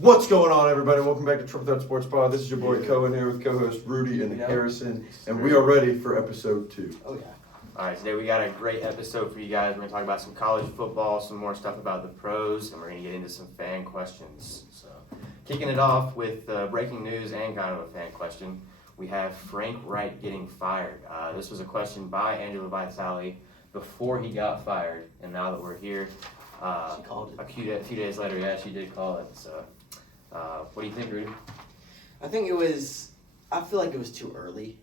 What's going on, everybody? Welcome back to Triple Threat Sports Pod. This is your boy Cohen here with co-host Rudy and Harrison, and we are ready for episode 2. Oh yeah. All right, today we got a great episode for you guys. We're going to talk about some college football, some more stuff about the pros, and we're going to get into some fan questions. So, kicking it off with breaking news and kind of a fan question, we have Frank Wright getting fired. This was a question by Angela Vitale before he got fired, and now that we're here, She called it. a few days later, yeah, she did call it. So, what do you think, Rudy? I feel like it was too early.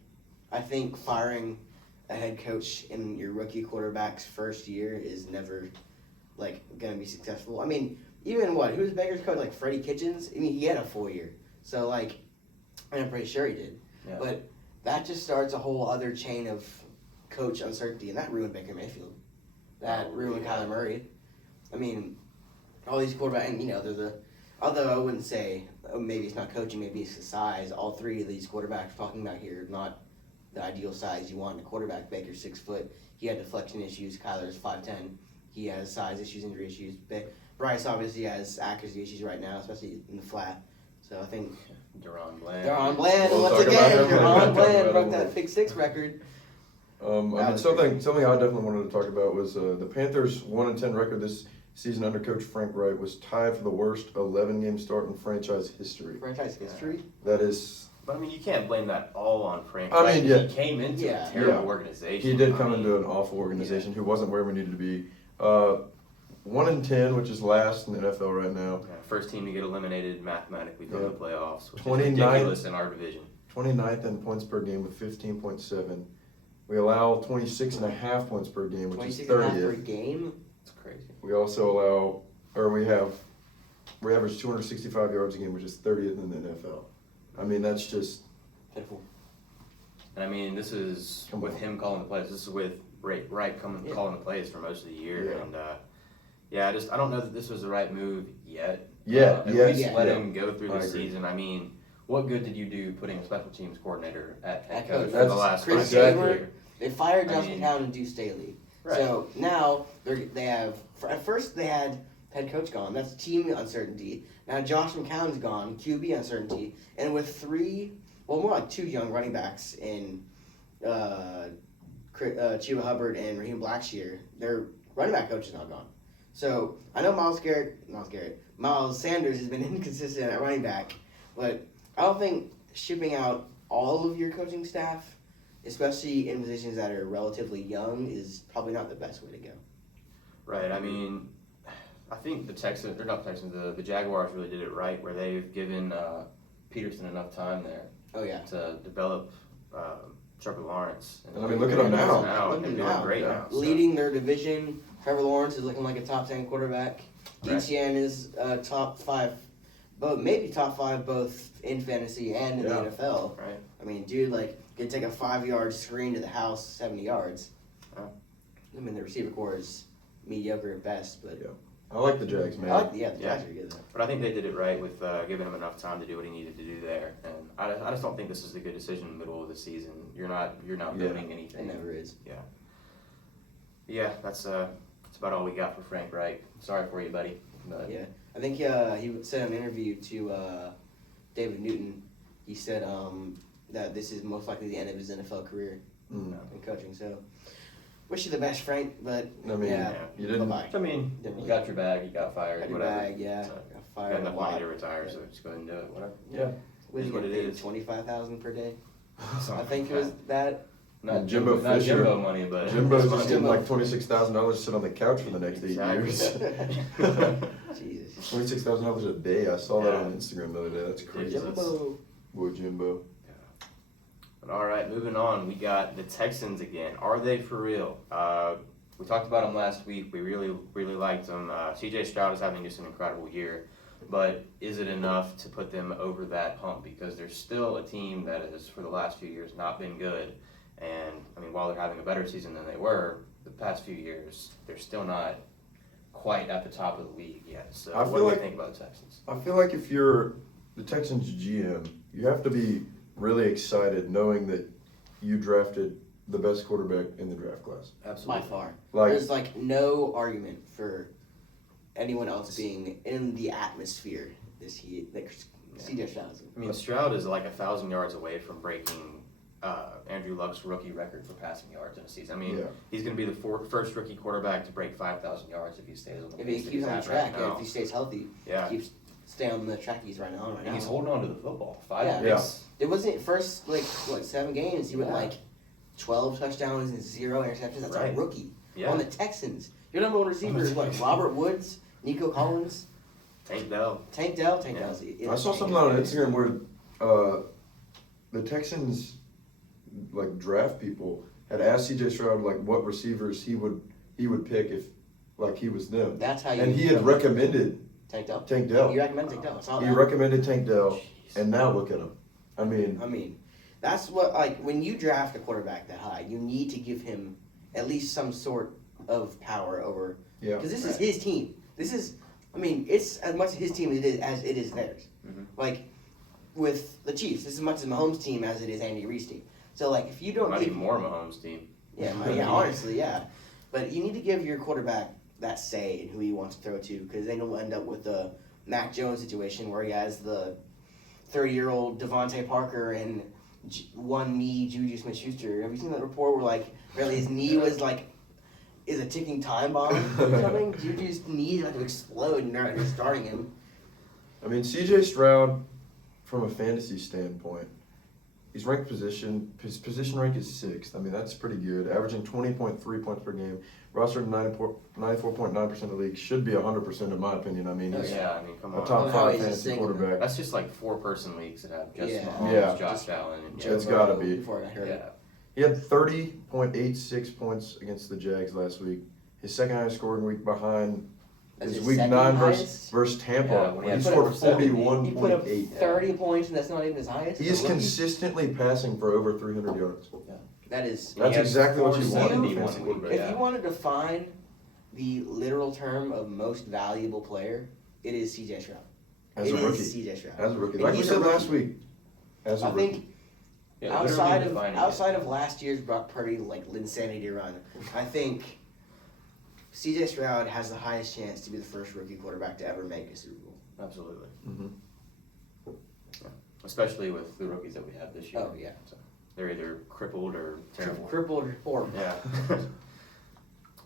I think firing a head coach in your rookie quarterback's first year is never, going to be successful. I mean, even who was Baker's coach? Like, Freddie Kitchens? I mean, he had a full year. So, and I'm pretty sure he did. Yeah. But that just starts a whole other chain of coach uncertainty, and that ruined Baker Mayfield. That ruined Kyler Murray. I mean, all these quarterbacks, and, although I wouldn't say, maybe it's not coaching, maybe it's the size. All three of these quarterbacks we're talking about here, not the ideal size you want in a quarterback. Baker's 6 foot. He had deflection issues. Kyler's 5'10". He has size issues, injury issues. Bryce obviously has accuracy issues right now, especially in the flat. So I think Deron Bland. And once again, Deron Bland broke that Big 6 record. Something I definitely wanted to talk about was the Panthers' 1-10 record this season under coach Frank Wright was tied for the worst 11-game start in franchise history. Franchise history? That is... But, I mean, you can't blame that all on Frank. I mean, yeah. He came into a terrible organization. He did come into an awful organization who wasn't where we needed to be. 1-10, which is last in the NFL right now. Yeah, first team to get eliminated mathematically from the playoffs, which 29th, is ridiculous in our division. 29th in points per game with 15.7. We allow 26.5 points per game, which is 30th. 26.5 per game? It's crazy. We also we average 265 yards a game, which is 30th in the NFL. I mean, that's just pitiful. And I mean, this is with him calling the plays. This is with Wright calling the plays for most of the year. Yeah. And I don't know that this was the right move yet. At least let him go through the season. I mean, what good did you do putting a special teams coordinator at head coach for the last 5 years? They fired Josh McCown and Deuce Staley. Right. So now they have. At first they had head coach gone. That's team uncertainty. Now Josh McCown's gone. QB uncertainty. And with more like 2 young running backs in Chuba Hubbard and Raheem Blackshear, their running back coach is now gone. So I know Miles Sanders has been inconsistent at running back, but I don't think shipping out all of your coaching staff, especially in positions that are relatively young, is probably not the best way to go. Right. I mean, I think the Jaguars really did it right, where they've given Peterson enough time there. Oh yeah. To develop Trevor Lawrence. And I mean, look at him now. Look at him now. Great now. So. Leading their division. Trevor Lawrence is looking like a top 10 quarterback. DTN is top 5, maybe top 5 both in fantasy and in the NFL. Right. I mean, dude, could take a 5-yard screen to the house, 70 yards. Oh. I mean, the receiver core is mediocre at best, but I like the Jags, man. the Jags are good though. But I think they did it right with giving him enough time to do what he needed to do there. And I just don't think this is a good decision in the middle of the season. You're not building anything. It never is. Yeah, that's about all we got for Frank Wright. Sorry for you, buddy. But Yeah, I think he said in an interview to David Newton. He said that this is most likely the end of his NFL career in coaching. So, wish you the best, Frank. But I mean, you didn't. Bye-bye. I mean, you got your bag. You got fired. Got your whatever. bag, yeah. So, got you fired. got enough money to retire, so just go ahead and do it. Whatever. Yeah. Was what it is. $25,000 per day. Something I think like it was that. Not Jimbo not Fisher. Jimbo money, but Jimbo's just getting like $26,000 to sit on the couch for the next 8 years. Jesus. $26,000 a day. I saw that on Instagram the other day. That's crazy. Jimbo. Boy, Jimbo. But all right, moving on. We got the Texans again. Are they for real? We talked about them last week. We really liked them. C.J. Stroud is having just an incredible year. But is it enough to put them over that hump? Because they're still a team that has, for the last few years, not been good. And, I mean, while they're having a better season than they were the past few years, they're still not quite at the top of the league yet. So what do you think about the Texans? I feel like if you're the Texans GM, you have to be really excited knowing that you drafted the best quarterback in the draft class. Absolutely. By far. Like, there's no argument for anyone else being in the atmosphere this year. Like C.J. Stroud. I mean, Stroud is like 1,000 yards away from breaking Andrew Luck's rookie record for passing yards in a season. I mean, he's going to be the first rookie quarterback to break 5,000 yards if he stays on the If he keeps on track, if he stays healthy, keeps stay on the track he's right now. And he's holding on to the football. It wasn't first 7 games. He went 12 touchdowns and 0 interceptions. That's a rookie on the Texans. Your number one receiver is what? Robert Woods, Nico Collins, Tank Dell. Tank Dell. I saw something on Instagram where the Texans draft people had asked C.J. Stroud what receivers he would pick if he was them. That's how you. And he had recommended Tank Dell. He recommended Tank Dell. I saw that. He recommended Tank Dell, and now look at him. I mean, that's what when you draft a quarterback that high, you need to give him at least some sort of power over. Yeah. Because this is his team. It's as much his team as it is theirs. Mm-hmm. With the Chiefs, this is as much as Mahomes' team as it is Andy Reid's team. So if you don't might be more Mahomes' team. Yeah, honestly, yeah. But you need to give your quarterback that say in who he wants to throw to, because then you'll end up with the Mac Jones situation where he has the 30-year-old Devontae Parker and one knee Juju Smith-Schuster. Have you seen that report where really his knee was is a ticking time bomb or something? Juju's knee is about to explode and they're starting him. I mean, C.J. Stroud, from a fantasy standpoint, he's ranked his position rank is 6th. I mean, that's pretty good. Averaging 20.3 points per game. Rostered 94.9% of the league. Should be 100% in my opinion. I mean, he's come on. a top 5 fantasy quarterback. That's just 4-person leagues that have just Mahomes, Josh Allen, and it's got to be. Before I heard it. He had 30.86 points against the Jags last week. His second highest scoring week behind is week 9 versus Tampa. He scored 41.8. He put up 30 points, and that's not even his highest. He is consistently passing for over 300 yards. That's exactly what you want in a fantasy quarterback. If you wanted to find the literal term of most valuable player, it is C.J. Stroud. As a rookie. C.J. Stroud. As a rookie. Like we said last week. As a rookie. Outside of last year's Brock Purdy insanity run, I think C.J. Stroud has the highest chance to be the first rookie quarterback to ever make a Super Bowl. Absolutely. Mm-hmm. Yeah. Especially with the rookies that we have this year. Oh, yeah. So they're either crippled or terrible. Crippled or horrible. Yeah.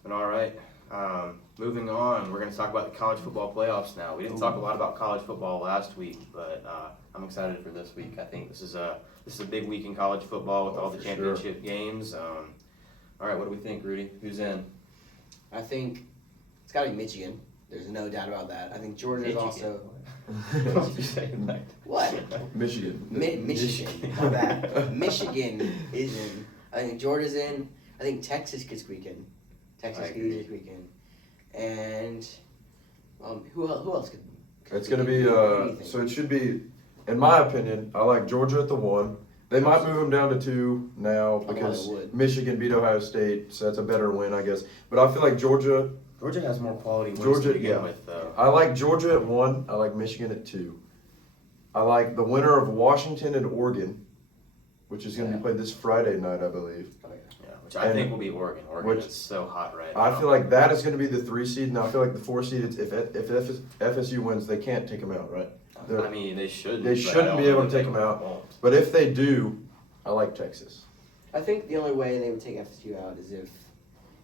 But all right. Moving on, we're going to talk about the college football playoffs now. We didn't talk a lot about college football last week, but I'm excited for this week. I think this is a big week in college football with all the championship games. All right, what do we think, Rudy? Who's in? I think it's got to be Michigan. There's no doubt about that. I think Georgia's also. What you saying that? What? Michigan. Michigan. How bad? Michigan is in. I think Georgia's in. I think Texas could squeak in. Texas could easily squeak in. And who else could? It's going to be. So it should be. In my opinion, I like Georgia at the 1. They might move them down to 2 now because Michigan beat Ohio State, so that's a better win, I guess. But I feel like Georgia has more quality wins to begin with, though. I like Georgia at 1. I like Michigan at 2. I like the winner of Washington and Oregon, which is going to be played this Friday night, I believe. Yeah, which I think will be Oregon. Oregon is so hot right now. I feel like that is going to be the 3 seed, and I feel like the 4 seed, if FSU wins, they can't take them out, right? They should. They shouldn't be able to take them out. But if they do, I like Texas. I think the only way they would take FSU out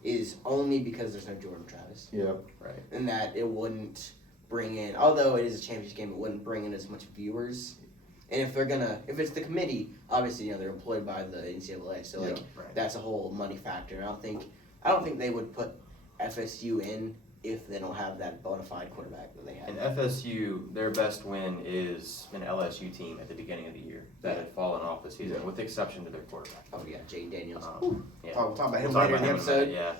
is only because there's no Jordan Travis. Yeah. Right. And that it wouldn't bring in, although it is a championship game, it wouldn't bring in as much viewers. And if it's the committee, obviously, they're employed by the NCAA, so that's a whole money factor. I don't think they would put FSU in if they don't have that bona fide quarterback that they have. And FSU, their best win is an LSU team at the beginning of the year that had fallen off this season, with the exception to their quarterback. Oh yeah, Jay Daniels. We'll talk about him later in the episode. Yeah,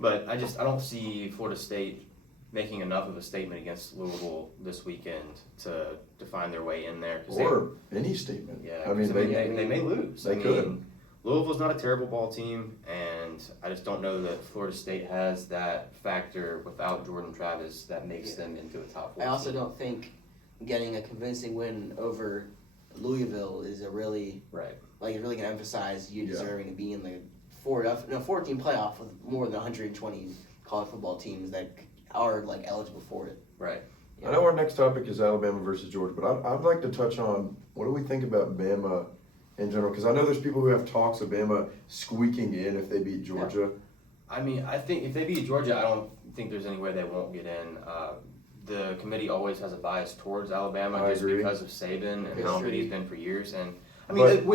but I don't see Florida State making enough of a statement against Louisville this weekend to find their way in there. Or any statement. Yeah, I mean, they may lose. They could. Louisville's not a terrible ball team, and I just don't know that Florida State has that factor without Jordan Travis that makes them into a top 4. I also don't think getting a convincing win over Louisville is it's really going to emphasize you deserving to be in the 14 playoff with more than 120 college football teams that are eligible for it. Right. I know our next topic is Alabama versus Georgia, but I'd like to touch on what do we think about Bama in general? Because I know there's people who have talks of Bama squeaking in if they beat Georgia. I mean, I think if they beat Georgia, I don't think there's any way they won't get in. The committee always has a bias towards Alabama I just agree. because of Saban and how good he's been for years. And I mean, But-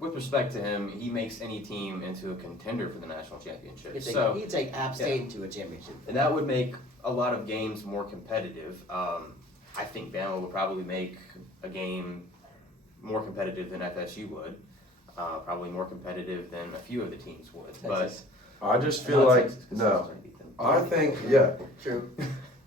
with respect to him, he makes any team into a contender for the national championship. He'd So take App State into a championship. and that would make a lot of games more competitive. I think Bama would probably make a game more competitive than FSU would. Probably more competitive than a few of the teams would. Texas. I just But feel not like, Texas, 'cause no. Texas already beat them. I think, yeah, True.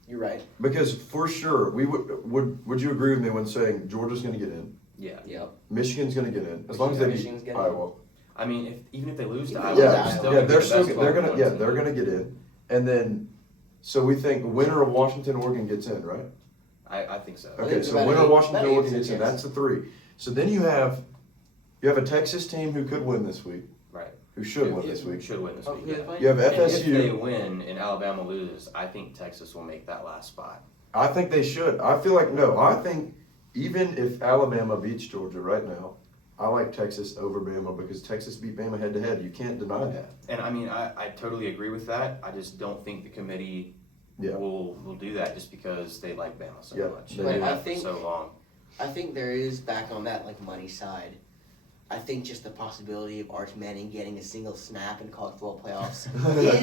You're right. because for sure, we would you agree with me when saying Georgia's going to get in? Yeah. Yep. Michigan's going to get in, as long as they Michigan's beat getting in. Iowa. I mean, even if they lose to Even Iowa, if they they're lose to still Yeah, gonna they're be the still best they're 12 gonna ones yeah in the they're league. gonna get in, and then so we think winner of Washington Oregon gets in, right? I think so. Okay, think so about winner of eight- Washington about Oregon 8% gets in. chance. That's the three. So then you have a Texas team who could win this week, Right. who should win this week. Should win this Oh, week. who they Yeah. play? You have And if they FSU. win and Alabama loses, I think Texas will make that last spot. I think they should. I feel like no. I think even if Alabama beats Georgia right now, I like Texas over Bama because Texas beat Bama head to head. You can't deny that. And I mean, I totally agree with that. I just don't think the committee Yeah. will do that just because they like Bama so Yeah, much. they They do. have I for think- so long. I think there is back on that like money side. I think just the possibility of Arch Manning getting a single snap in college football playoffs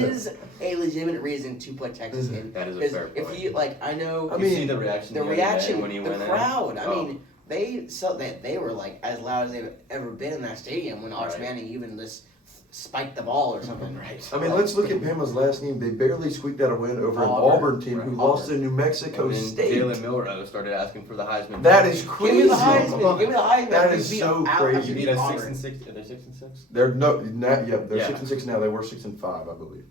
is a legitimate reason to put Texas in. That is a 'Cause fair if point. you like, I know I You mean, see the reaction. the other day reaction, when he the went in? crowd. I Oh. mean, they were like as loud as they've ever been in that stadium when Arch Right. Manning even just spiked the ball or something. Right. I mean, let's look at Bama's last game. They barely squeaked out a win over an Auburn team who Right. lost to New Mexico And then State. Jalen Milroe started asking for the Heisman. That is Give crazy. me the Heisman. Give me the Heisman. That You is beat so Al- crazy. You beat beat a Auburn. 6-6. Are they 6-6? They're they're Yeah. 6-6 now. They were 6-5, I believe.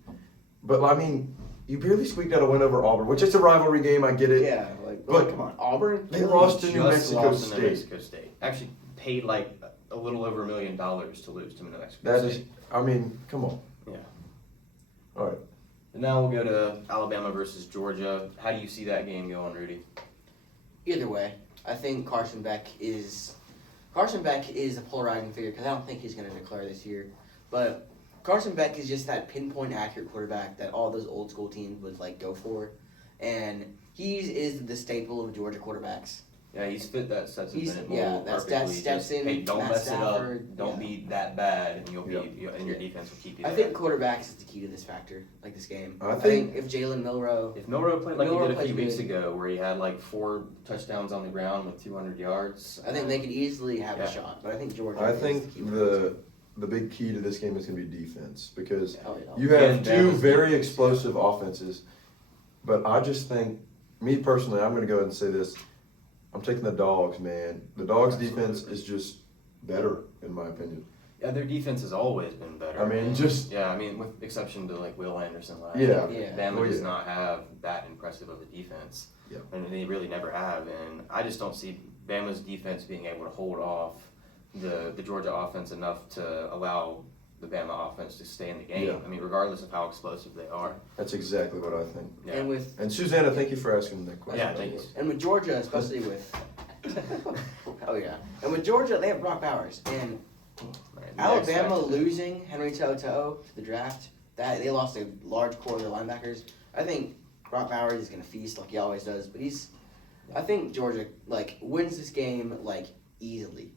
But I mean, you barely squeaked out a win over Auburn, which is a rivalry game. I get it. Yeah, like, But come on, Auburn. they lost to New Just Mexico lost to New State. Mexico State. Actually, paid like a little over $1 million to lose to New Mexico That State. is, I mean, come on. Yeah. All right. And now we'll go to Alabama versus Georgia. How do you see that game going, Rudy? Either way, I think Carson Beck is a polarizing figure because I don't think he's going to declare this year. But Carson Beck is just that pinpoint accurate quarterback that all those old school teams would like go for, and he is the staple of Georgia quarterbacks. Yeah, he's fit that Stetson He's- Bennett yeah, mold that's perfectly. Stetson, Just, hey, don't Matt mess it up. Stafford, Don't yeah. be that bad, and you'll be Yep. and your defense will keep you. I there. think quarterbacks is the key to this factor, like this game. I I think- think if Jalen Milroe, If Milroe played like Milroe he did a plays few weeks good. ago, where he had like 4 touchdowns on the ground with 200 yards, I think they could easily have Yeah. a shot. But I think Georgia. I is think the key. the big key to this game is going to be defense because Oh, yeah. you have And two Bama's very defense. explosive offenses. But I just think, me personally, I'm going to go ahead and say this. I'm taking the Dogs, man. The Dogs' defense is just better, in my opinion. yeah, their defense has always been better. I mean, just Yeah, I mean, with exception to like Will Anderson last Yeah. year. Yeah. Bama Oh, does yeah. not have that impressive of a defense. Yeah. And they really never have. And I just don't see Bama's defense being able to hold off the Georgia offense enough to allow the Bama offense to stay in the game. Yeah. I mean, regardless of how explosive they are. that's exactly what I think. Yeah. And with And Susanna, thank you for asking that question. Yeah, thank you. And with Georgia, especially with, oh yeah, and with Georgia, they have Brock Bowers, and Right. Alabama Next, losing Henry To'oTo'o to the draft, that they lost a large core of their linebackers. I think Brock Bowers is gonna feast like he always does, but I think Georgia like wins this game like easily.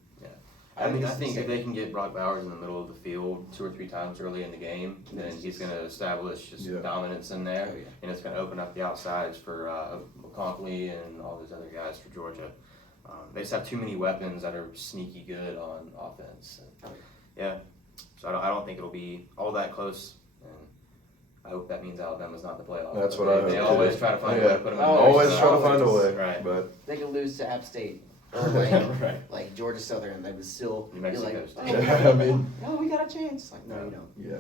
I mean, I it's think if sick. they can get Brock Bowers in the middle of the field 2 or 3 times early in the game, then he's going to establish just Yeah. dominance in there, Oh, yeah. and it's going to open up the outsides for Conklin and all those other guys for Georgia. They just have too many weapons that are sneaky good on offense. And, Oh, yeah, so I don't think it'll be all that close, and I hope that means Alabama's not in the playoffs. That's But what I they hope, always too. try to find a Yeah. way to put them in Oh, there, Always so- try to find a way. Right. But They could lose to App State or like, Right. like Georgia Southern. They would still New be Mexico like, State. I mean, no, we got a chance. Like, no, you don't. yeah.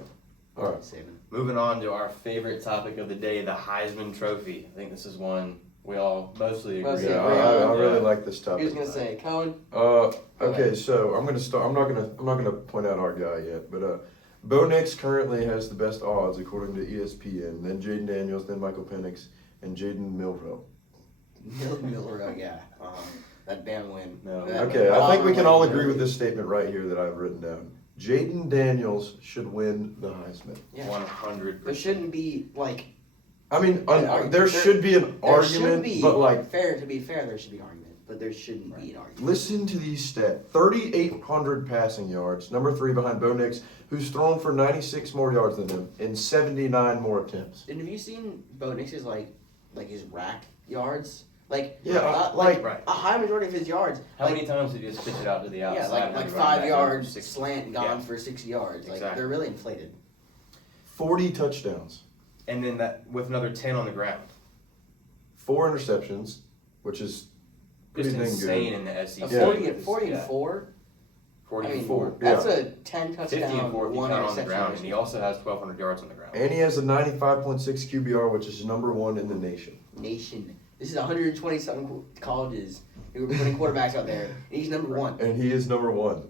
All right. Saving. Moving on to our favorite topic of the day, the Heisman Trophy. I think this is one we all mostly agree Mostly Yeah, on. agree I really Yeah. like this He topic. was gonna say, Cohen. Okay, so I'm gonna start. I'm not gonna point out our guy yet, but Bo Nix currently has the best odds according to ESPN. Then Jaden Daniels, then Michael Penix, and Jaden Milroe. Miller, yeah. That Bama win. No. Okay, I think we can all agree with this statement right here that I've written down. Jaden Daniels should win the Heisman. Yeah. 100%. There shouldn't be like. I mean, There- there should be an There argument, should be, but like, fair. To be fair, there should be argument, but there shouldn't be an argument. listen to these stats: 3,800 passing yards, number 3 behind Bo Nix, who's thrown for 96 more yards than him in 79 more attempts. And have you seen Bo Nix's like his rack yards? Like Yeah, like right. a high majority of his yards. How like, many times did you just pitch it out to the outside? Yeah, and like have the running 5 back yards go 60? slant gone Yeah. for 60 yards. Like Exactly. they're really inflated. 40 touchdowns, And then that with another 10 on the ground. 4 interceptions, which is pretty Just dang insane good. in the SEC. 40 and 4. 40 I and mean, 4. that's a 10 50 touchdown, and 4 if you one count on the interception. ground. And he also has 1,200 yards on the ground. And he has a 95.6 QBR, which is number 1 in the nation. This is 120 something colleges who are putting quarterbacks out there. And he's number 1. And he is number 1.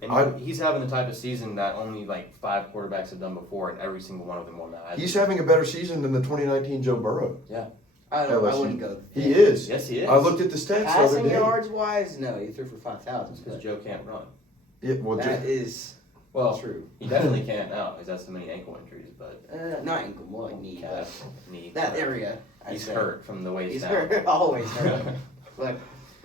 And he's having the type of season that only like 5 quarterbacks have done before, and every single one of them won that. He's having a better season than the 2019 Joe Burrow. I LSU. wouldn't go. He is. Yes, he is. I looked at the stats the other Passing day. yards wise, no, he threw for 5,000. because Joe can't run. Yeah, well, That is Well, true. he definitely can't now because that's so many ankle injuries. But Not ankle, more like knee. calf, knee, That area. I'd he's say. hurt from the waist He's down. hurt. Always hurt. But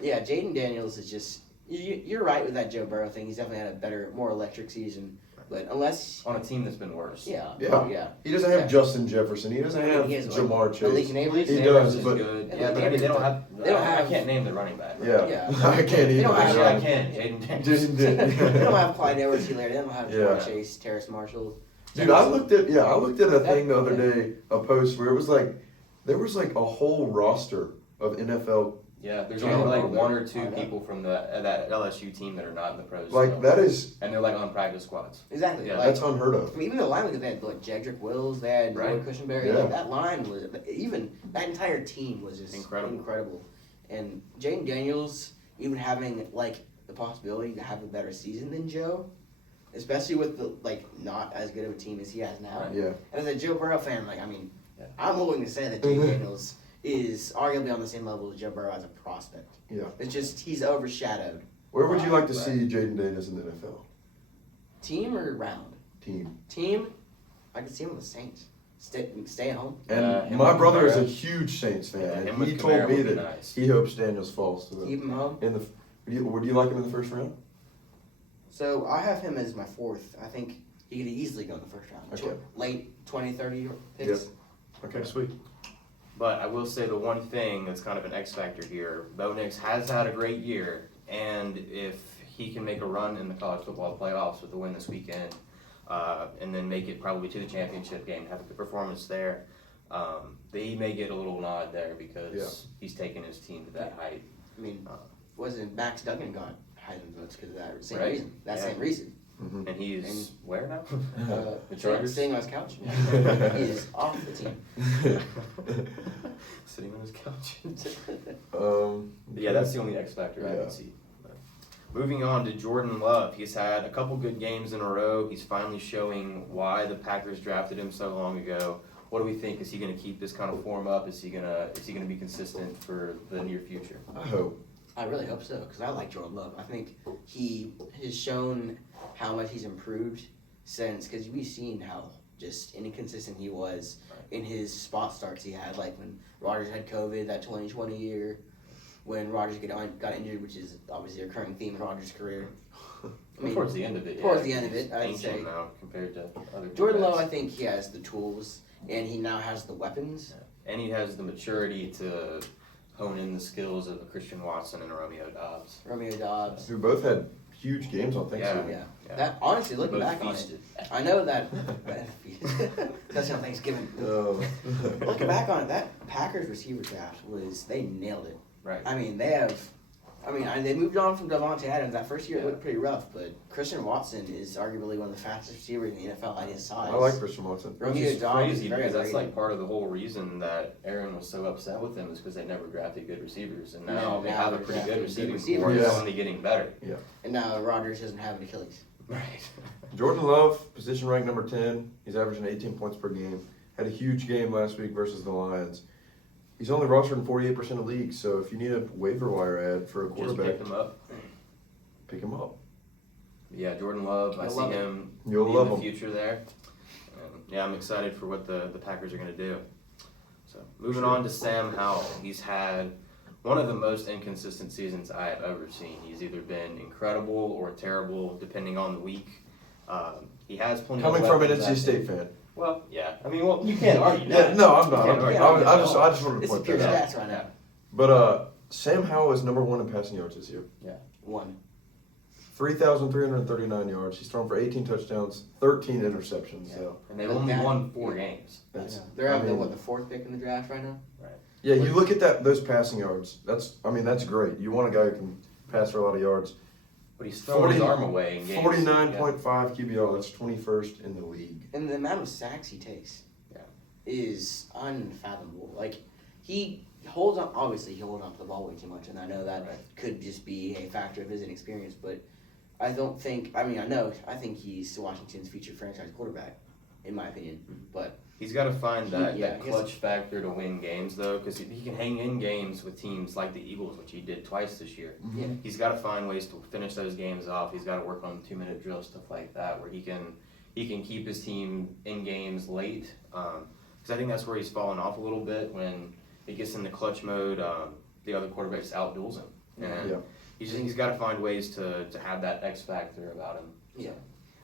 yeah, Jaden Daniels is just. You're right with that Joe Burrow thing. He's definitely had a better, more electric season. But unless. On a team that's been worse. Yeah. Yeah. Oh, yeah. he doesn't have Yeah. Justin Jefferson. He doesn't have He has, like, Jamar Malik Chase. Neighbors. He Neighbors does, is but good. Yeah, Yeah, but I mean, they don't have. They don't I have- can't name the running back. yeah, Yeah. I can't They even. don't Actually, I have- can. Jaden Daniels. Jaden Daniels. They don't have Clyde Edwards-Helaire. They don't have Jamar Yeah. Chase, Terrace Marshall. Dude, I looked at a thing the other day, a post where it was like there was like a whole roster of NFL. Yeah, there's Yeah. only like 1 or I 2 know. people from that LSU team that are not in the pros. Like still. that is And they're like on practice squads. Exactly. Yeah, like, that's unheard of. I mean, even the line, they had like Jedrick Wills, they had Right. Lloyd Cushenberry. Yeah. Like, that line was even that entire team was just Incredible. And Jaden Daniels even having like the possibility to have a better season than Joe, especially with the like not as good of a team as he has now. Right. Yeah, And as a Joe Burrow fan, like I mean, Yeah. I'm willing to say that Jaden Daniels is arguably on the same level as Joe Burrow as a prospect. yeah. It's just he's overshadowed. Where would you like to Right. see Jaden Daniels in the NFL Team or round? team? Team, I could see him with the Saints. Stay at home. And him my with brother is a Kamara. huge Saints fan. Yeah, and him he with told Kamara me would be that nice. he hopes Daniels falls to Keep him home. in the. Would you like him in the first round? So I have him as my 4th. I think he could easily go in the first round. Okay. Late 20, 30 picks. Okay, sweet. But I will say the one thing that's kind of an X factor here, Bo Nix has had a great year, and if he can make a run in the college football playoffs with a win this weekend, and then make it probably to the championship game, have a good performance there, he may get a little nod there because he's taken his team to that height. I mean, wasn't Max Duggan got Heisman votes because of that same Right. reason? That Yeah. same reason. Mm-hmm. And he's And- where now? Uh, The Chargers? Sitting on his couch. he is off the team. Sitting on his couch. Yeah, That's the only X factor I Yeah. can see. But moving on to Jordan Love, he's had a couple good games in a row. He's finally showing why the Packers drafted him so long ago. What do we think? Is he going to keep this kind of form up? Is he going to be consistent for the near future? I hope. I really hope so because I like Jordan Love. I think he has shown how much he's improved since because we've seen how just inconsistent he was in his spot starts he had, like when Rodgers had COVID that 2020 year, when Rodgers got injured, which is obviously a recurring theme in Rodgers' career. I mean, Towards the end of it, towards yeah. the end of it, I'd Ancient say. now compared to other Jordan Love, I quarterbacks. think he has the tools and he now has the weapons. And he has the maturity to hone in the skills of a Christian Watson and a Romeo Dobbs. Romeo Dobbs. Who both had huge games on Thanksgiving. Yeah. Yeah. That honestly, looking Both back on it, feasted. I know that. That's on Thanksgiving. Oh. Looking back on it, that Packers receiver draft they nailed it. Right. I mean, they moved on from Devontae Adams. That first year it looked pretty rough, but Christian Watson is arguably one of the fastest receivers in the NFL at his size. I like Christian Watson. Which Romeo is Dobbs is crazy very because that's underrated. like part of the whole reason that Aaron was so upset with them is because they never drafted good receivers, and And now then they now have a they're pretty good drafting receiving good receivers. core. It's Yeah. only getting better. And now Rodgers doesn't have an Achilles. Right. Jordan Love, position ranked number 10. He's averaging 18 points per game. Had a huge game last week versus the Lions. He's only rostered in 48% of leagues, so if you need a waiver wire ad for a Just quarterback, picked him up. pick him up. Yeah, Jordan Love, I You'll see love him You'll in love the him. future there. Yeah, I'm excited for what the Packers are going to do. So moving Sure. on to Sam Howell. He's had one of the most inconsistent seasons I have ever seen. He's either been incredible or terrible, depending on the week. He has plenty Coming of from an weapons, I NC State think. fan. Well, yeah. I mean, well, you can't argue Yeah, that. no, I'm not. You can't argue I'm- that. I just wanted to It's point pure that out. stats right now. But Sam Howell is number 1 in passing yards this year. 1. 3,339 yards. He's thrown for 18 touchdowns, 13 interceptions. Yeah. So And they've But only that- won 4 games. that's, They're I at mean, the 4th pick in the draft right now? yeah, you look at those passing yards. That's great. You want a guy who can pass for a lot of yards. But he's throwing his arm away in games. 49.5 QBR. That's 21st in the league. And the amount of sacks he takes Yeah. is unfathomable. Like, he holds on, obviously, he holds on to the ball way too much, and I know that Right. could just be a factor of his inexperience, but I think he's Washington's future franchise quarterback, in my opinion. But He's got to find that, Yeah, that he has- clutch factor to win games, though, because he can hang in games with teams like the Eagles, which he did twice this year. Yeah. He's got to find ways to finish those games off. He's got to work on 2-minute drills, stuff like that, where he can keep his team in games late. Because I think that's where he's fallen off a little bit when it gets into clutch mode. The other quarterbacks outduels him, and Yeah. he's got to find ways to have that X factor about him. yeah,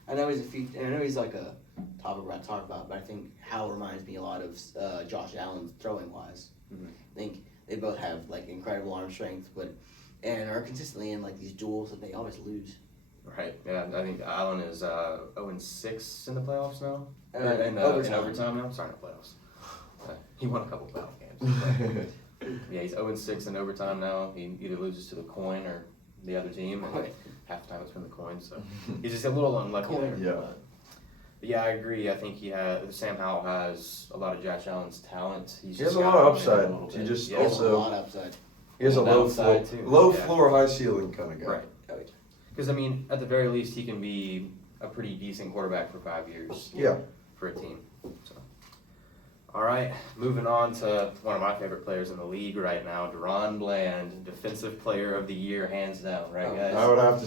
I know he's like a topic we're about to talk about, but I think Howell reminds me a lot of Josh Allen throwing wise. Mhm. I think they both have like incredible arm strength, and are consistently in like these duels that they always lose. Right. Yeah. I think Allen is 0-6 in the playoffs now. In In overtime. overtime now. Sorry, not playoffs. He won a couple playoff games. But, yeah, he's 0-6 in overtime now. He either loses to the coin or the other team, and half the time it's from the coin. So he's just a little unlucky there. Yeah. But yeah, I agree. I think Sam Howell has a lot of Josh Allen's talent. He has just a lot gotta of hone in upside. a little He bit. just Yeah. He has a also- lot of upside. He has a low floor, Downside, too. Yeah. floor, high ceiling kind of guy. Right. Because I mean, at the very least, he can be a pretty decent quarterback for 5 years. Yeah. For a team. So. All right, moving on to one of my favorite players in the league right now, Deron Bland, Defensive Player of the Year, hands down, right, guys? I would have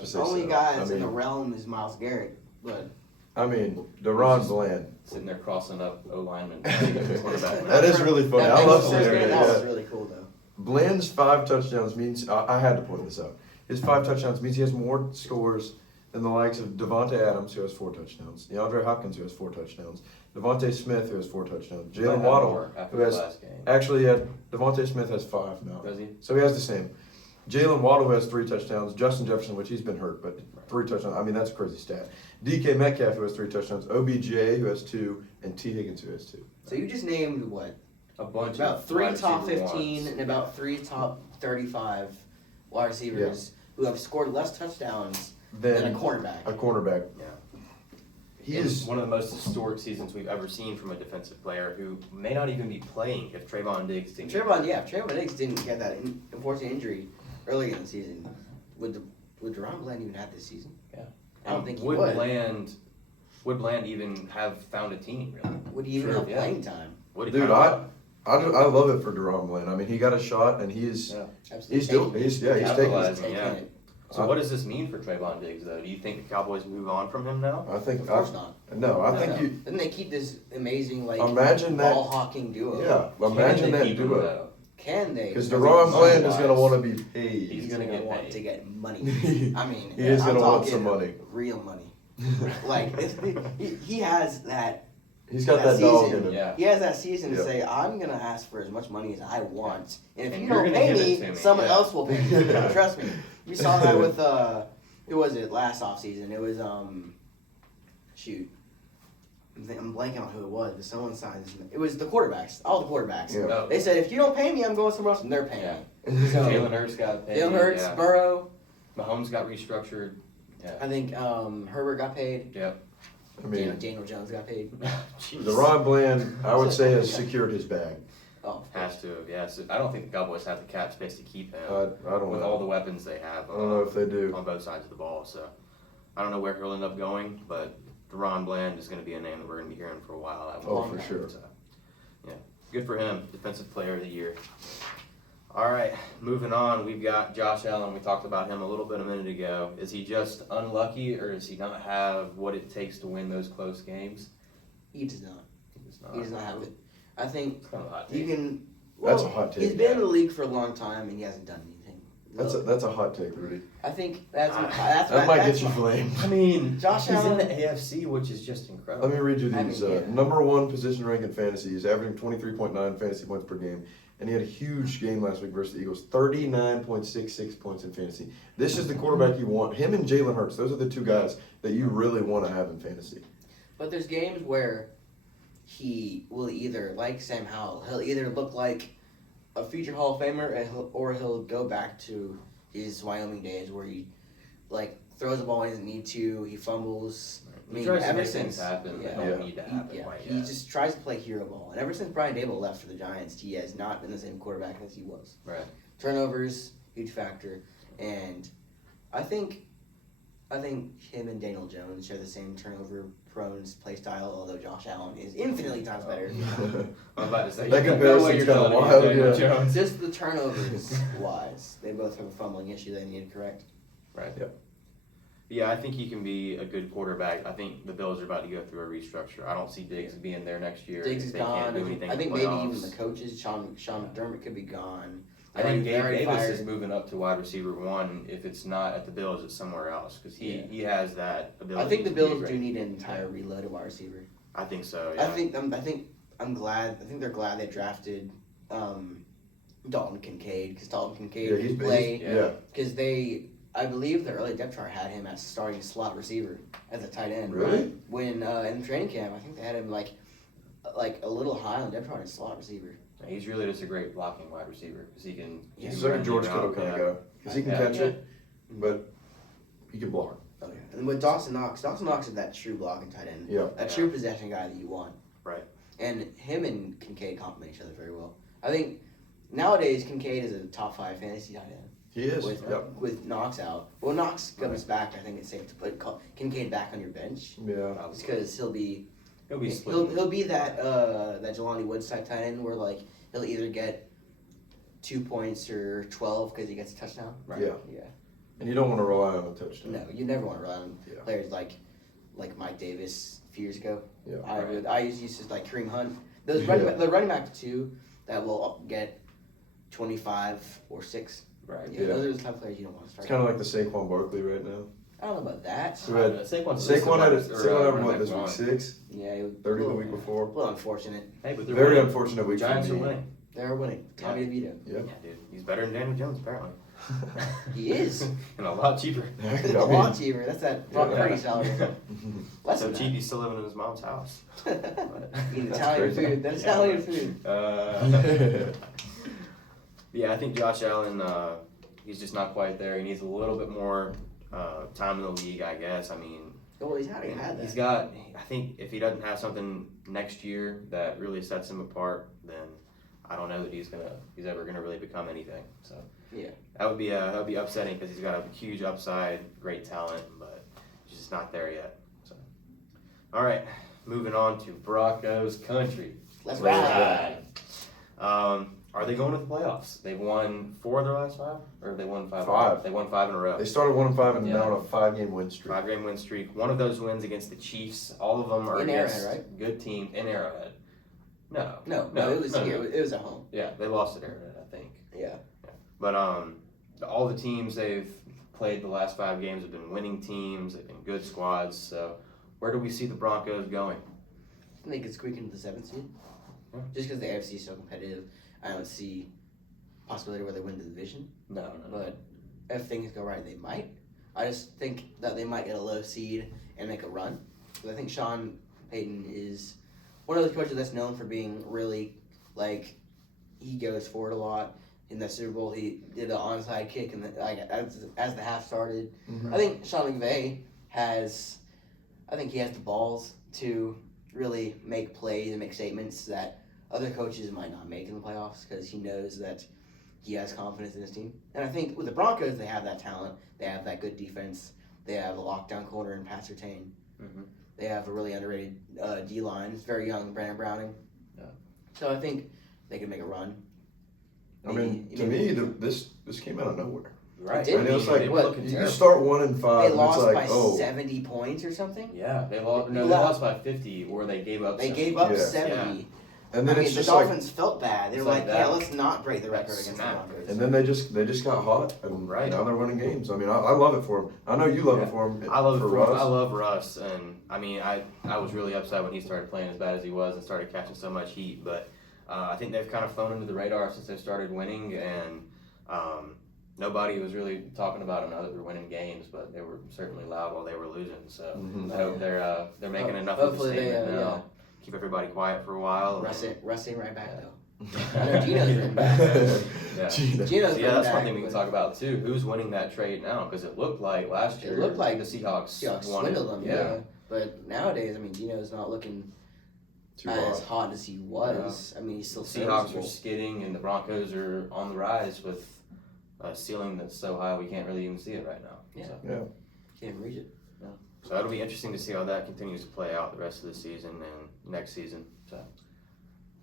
to say Only so. guy I that's in the mean, realm is Myles Garrett, but Deron Bland. Sitting there crossing up O linemen. Quarterback. That is really funny. I love seeing that. it. That was Yeah. really cool though. Bland's 5 touchdowns means I had to point this out. His 5 touchdowns means he has more scores than the likes of Devontae Adams, who has 4 touchdowns, DeAndre Hopkins, who has 4 touchdowns, Devontae Smith, who has 4 touchdowns, Jalen Waddle, after who the has last game. actually Devontae Smith has 5 now, Does he? so he has the same. Jalen Waddle, who has 3 touchdowns, Justin Jefferson, which he's been hurt, but 3 touchdowns. I mean, that's a crazy stat. DK Metcalf, who has 3 touchdowns, OBJ, who has 2, and T Higgins, who has 2. So you just named what? A bunch About of 3 wide top receiver 15 ones. and about 3 top 35 wide receivers who have scored less touchdowns than a cornerback. A cornerback. Yeah. He In is. one of the most historic seasons we've ever seen from a defensive player who may not even be playing if Trayvon Diggs didn't. If Trayvon Diggs didn't get that unfortunate injury early in the season, would Deron Bland even have this season? Yeah. I don't think he would. would. Would Bland even have found a team, really? Would he even Sure, have yeah. playing time? Would he Dude, have- I love it for Deron Bland. I mean, he got a shot, and he is. Yeah. Absolutely. He's doing. taking it. He's taking. Capitalizing, Taking yeah. it. So what does this mean for Trayvon Diggs, though? Do you think the Cowboys move on from him now? I think. Of course not. No, I think No. you. Then they keep this amazing Imagine that- ball hawking duo. Yeah, imagine Can they that keep him, duo. though? Can they? Because Because Deron Bland is money-wise, going to want to be paid. He's gonna get want paid. to get money. he I mean, is I'm going to want talking some money. Real money. Like he has that. He's got that that dog season. in him. Yeah. He has that season Yeah. to say, I'm gonna ask for as much money as I want, and if And you you're don't gonna pay give it me, to me, someone yeah. else will pay me. Trust me. We saw that with who was it last offseason? It was shoot. I'm blanking on who it was, but someone signed this. It was the quarterbacks, all the quarterbacks. Yeah. No. They said, if you don't pay me, I'm going somewhere else, and they're paying Yeah. me. So, Jalen Hurts got paid. Jalen Hurts, yeah. Burrow. Mahomes got restructured. Yeah. I think Herbert got paid. Yep. I mean, Daniel Jones got paid. Jeez. Deron Bland, I would say, has secured his bag. Oh, Has to have, yeah. So I don't think the Cowboys have the cap space to keep him I don't with know. all the weapons they have I don't know if they do. on both sides of the ball. So I don't know where he'll end up going, but Deron Bland is going to be a name that we're going to be hearing for a while. Oh, for sure. So, yeah. good for him. Defensive Player of the Year. All right, moving on. We've got Josh Allen. We talked about him a little bit a minute ago. Is he just unlucky, or does he not have what it takes to win those close games? He does not. He He does not have it. I think It's kind of a hot you take. can. That's a hot take. He's been in the league for a long time and he hasn't done anything. That's a hot take, Rudy. I think that's That might get you flamed. I mean, Josh he's Allen- in the AFC, which is just incredible. Let me read you I these. mean, yeah. Number 1 position rank in fantasy. He's averaging 23.9 fantasy points per game. And he had a huge game last week versus the Eagles. 39.66 points in fantasy. This is the quarterback you want. Him and Jalen Hurts. Those are the two guys that you really want to have in fantasy. But there's games where he will either, like Sam Howell, he'll either look like a future Hall of Famer or he'll go back to his Wyoming days where he throws the ball when he doesn't need to, he fumbles. I mean, He tries to ever make since things happen that Yeah. don't need to happen. Yeah, quite he yet. just tries to play hero ball. And ever since Brian Dable left for the Giants, he has not been the same quarterback as he was. Right. Turnovers, huge factor. And I think him and Daniel Jones share the same turnover-prone play style, although Josh Allen is infinitely times better. I'm about to say That you know what comparison's you're kinda telling me, wild, Daniel yeah. Jones. Just the turnovers wise, they both have a fumbling issue they need to correct. Right. Yep. Yeah, I think he can be a good quarterback. I think the Bills are about to go through a restructure. I don't see Diggs being there next year. Diggs if is they can't gone. do anything I in think the maybe playoffs. even the coaches, Sean McDermott could be gone. I think They Gabe already Davis fired- is moving up to wide receiver 1. If it's not at the Bills, it's somewhere else because he has that ability. I think the to be Bills great. do need an entire reload at wide receiver. I think so. Yeah. I think I'm glad. I think they're glad they drafted Dalton Kincaid because Dalton Kincaid Yeah, can he's play Yeah. because I believe the early depth chart had him as starting slot receiver as a tight end. Really? When in training camp, I think they had him like a little high on the depth chart as slot receiver. He's really just a great blocking wide receiver because he can. He's like a George Kittle kind of guy. Because he can catch it, but he can block. Oh yeah. And with Dawson Knox is that true blocking tight end. Yeah. A true possession guy that you want. Right. And him and Kincaid complement each other very well. I think nowadays Kincaid is a top 5 fantasy tight end. He is. With Knox out. Well, Knox comes back. I think it's safe to put Kincaid back on your bench. Yeah. Just because he'll be split. he'll be that Jelani Woods type tight end where he'll either get 2 points or 12 because he gets a touchdown. Right. Yeah. Yeah. And you don't want to rely on a touchdown. No, you never want to rely on Yeah. players like Mike Davis a few years ago. Yeah. I used to like Kareem Hunt. Those Yeah. the running back too that will get 25 or 6. Right. Yeah, Yeah. those are the type of players you don't want to It's start. kind of like the Saquon Barkley right now. I don't know about that. Who had Saquon Saquon had what this week? 6? Yeah, it was 30 the a week little- before. A little unfortunate. Hey, but they're Very winning. unfortunate week Giants for are me. winning. They're winning. Tommy DeVito. Yeah. Yeah, dude. He's better than Daniel Jones, apparently. He is. And a lot cheaper. It's a lot cheaper. That's that Brock Purdy salary. Less So than cheap, he's still living in his mom's house. that. Eating That's Italian crazy. food. That's Italian food. Yeah, I think Josh Allen, he's just not quite there. He needs a little bit more time in the league, I guess. I mean, Well, he's already had that. he's got, I think if he doesn't have something next year that really sets him apart, then I don't know that he's ever gonna really become anything. So Yeah. that would be upsetting because he's got a huge upside, great talent, but he's just not there yet. So, all right, moving on to Broncos country. Let's ride. Are they going to the playoffs? They've won 4 of their last 5, or they won 5? 5. They won 5 in a row. They started 1-5 and Yeah. now on a 5-game win streak. 5-game win streak. One of those wins against the Chiefs. All of them are In against Arrowhead, good teams in Arrowhead. No, it was here. It was at home. Yeah, they lost at Arrowhead, I think. Yeah. But all the teams they've played the last 5 games have been winning teams. They've been good squads. So where do we see the Broncos going? I think they could squeak into the 7th seed. Yeah. Just because the AFC is so competitive, I don't see possibility where they win the division. No. But if things go right, they might. I just think that they might get a low seed and make a run. Because I think Sean Payton is one of those coaches that's known for being really, he goes forward a lot. In the Super Bowl, he did an onside kick and as the half started. Mhm. I think Sean McVay has the balls to really make plays and make statements that other coaches might not make in the playoffs because he knows that he has confidence in his team. And I think with the Broncos, they have that talent. They have that good defense. They have a lockdown corner in Pat Surtain. Mhm. They have a really underrated D-line. It's very young, Brandon Browning. Yeah. So I think they could make a run. I mean, to me, this came out of nowhere. Right. It did. I mean, it's like, What? you start 1-5, They and lost it's like, by oh. 70 points or something. Yeah, they lost by 50, or they gave up. They 70. gave up Yeah. 70. And then I mean, it's the just like, Dolphins felt bad. They were It's like, like yeah, that. let's not break the record That against the snap. Broncos. and then they just got hot, and Right. now they're winning games. I mean, I love it for them. I know you love it for them. I love it for Russ. I love Russ, and I mean, I was really upset when he started playing as bad as he was and started catching so much heat. But I think they've kind of flown under the radar since they started winning, and nobody was really talking about them now that they're winning games. But they were certainly loud while they were losing. So Mhm. I hope they're making enough of a Hopefully they, statement now. yeah. Keep everybody quiet for a while. Russ ain't right back Yeah. though. I know Gino's been back. Yeah. Gino. Gino's So, yeah, been that's back, one thing we can but talk about too. Who's winning that trade now? Because it looked like last year It looked like the Seahawks won swindled it. them. Yeah. But nowadays, I mean, Gino's not looking Too as hot. hot as he was. I mean, he's still The Seahawks are serviceable. skidding, and the Broncos are on the rise with a ceiling that's so high we can't really even see it right now. Yeah. So, Yeah. Can't even reach it. so that'll be interesting to see how that continues to play out the rest of the season and next season. So,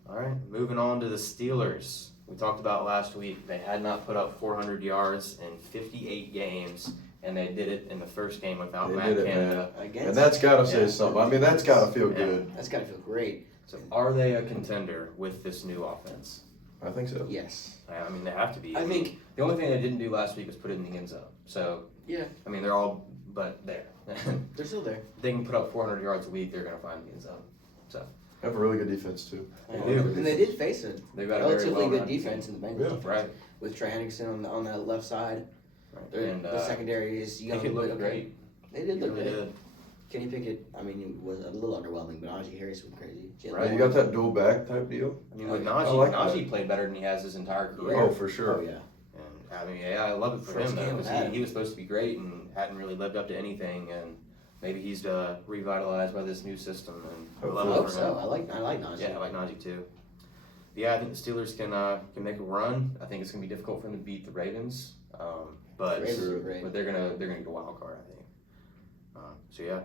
all right, moving on to the Steelers. We talked about last week. They had not put up 400 yards in 58 games, and they did it in the first game without They Matt did it, Canada. Against, And that's got to say Yeah. something. I mean, that's got to feel Yeah. good. that's got to feel great. So, are they a contender with this new offense? I think so. Yes. I mean, they have to be. I think the only thing they didn't do last week was put it in the end zone. So, Yeah. I mean, they're all but there. they're still there. They can put up 400 yards a week, they're going to find the end zone. They have a really good defense, too. They Yeah. do. And they did face a They've got a very relatively good well-run defense in the Bengals Yeah. defense. Right. With Trey Hendrickson on that left side. Right. Their- And the secondary is they young. could look but okay. great. They did They look really great. did. Kenny Pickett, I mean, it was a little underwhelming, but Najee Harris went crazy. Right. You got that dual back type deal? I mean, with I Najee, like Najee played better than he has his entire career. Oh, for sure. Oh, yeah. And I mean, yeah, I love it for First him though, game because without him. he was supposed to be great and hadn't really lived up to anything. And maybe he's revitalized by this new system. And I I love hope it for so. him. I like Najee. Yeah, I like Najee too. Yeah, I think the Steelers can make a run. I think it's gonna be difficult for them to beat the Ravens, but Ravens are great. but they're gonna get a wild card, I think. So yeah,